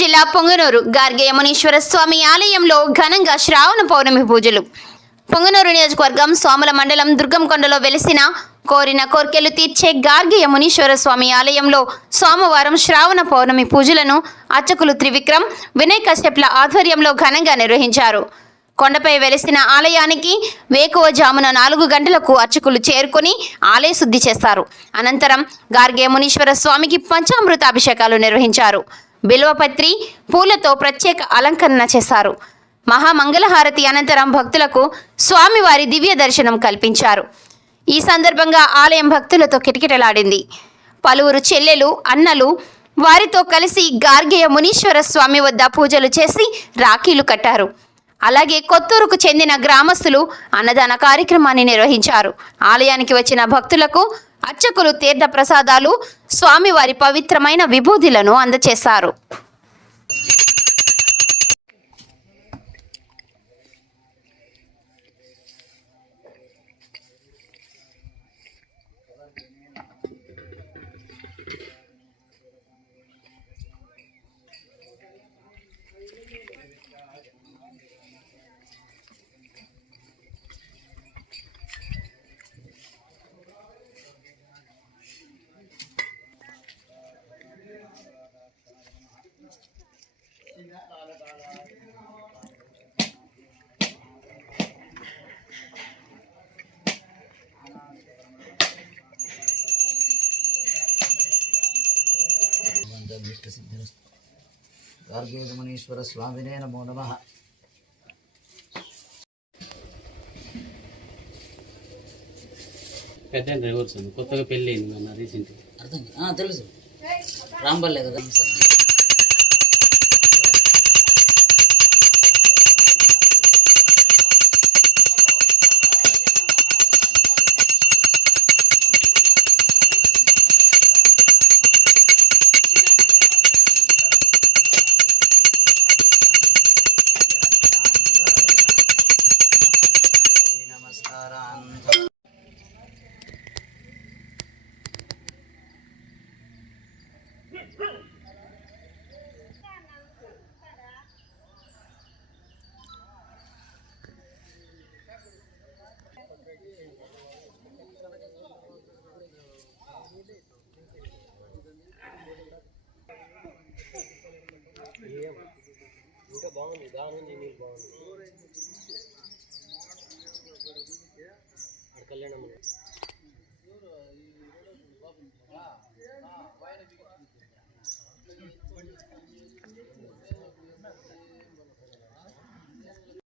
జిల్లా పొంగనూరు గార్గేయమునీశ్వర స్వామి ఆలయంలో ఘనంగా శ్రావణ పౌర్ణమి పూజలు. పొంగనూరు నియోజకవర్గం సోమల మండలం దుర్గంకొండలో వెలిసిన కోరిన కోర్కెలు తీర్చే గార్గేయ మునీశ్వర స్వామి ఆలయంలో సోమవారం శ్రావణ పౌర్ణమి పూజలను అర్చకులు త్రివిక్రమ్ వినయ్ కశ్యప్ల ఆధ్వర్యంలో ఘనంగా నిర్వహించారు. కొండపై వెలిసిన ఆలయానికి వేకువ జామున నాలుగు గంటలకు అర్చకులు చేరుకొని ఆలయ శుద్ధి చేస్తారు. అనంతరం గార్గే మునీశ్వర స్వామికి పంచామృత అభిషేకాలు నిర్వహించారు. బిల్వపత్రి పూలతో ప్రత్యేక అలంకరణ చేశారు. మహామంగళహారతి అనంతరం భక్తులకు స్వామివారి దివ్య దర్శనం కల్పించారు. ఈ సందర్భంగా ఆలయం భక్తులతో కిటకిటలాడింది. పలువురు చెల్లెలు అన్నలు వారితో కలిసి గార్గేయ మునీశ్వర స్వామి వద్ద పూజలు చేసి రాఖీలు కట్టారు. అలాగే కొత్తూరుకు చెందిన గ్రామస్తులు అన్నదాన కార్యక్రమాన్ని నిర్వహించారు. ఆలయానికి వచ్చిన భక్తులకు అర్చకులు తీర్థ ప్రసాదాలు స్వామివారి పవిత్రమైన విభూతులను అందచేశారు గార్గేయమనీశ్వర స్వామినే నమో నమ. పెద్ద డ్రైవర్స్ కొత్తగా పెళ్ళి అయింది మొన్న రీసెంట్ అర్థం తెలుసు. రాంబల్లే కదా ఇంకా బాగుంది దాని నేను బాగుంది అక్కడ కళ్యాణం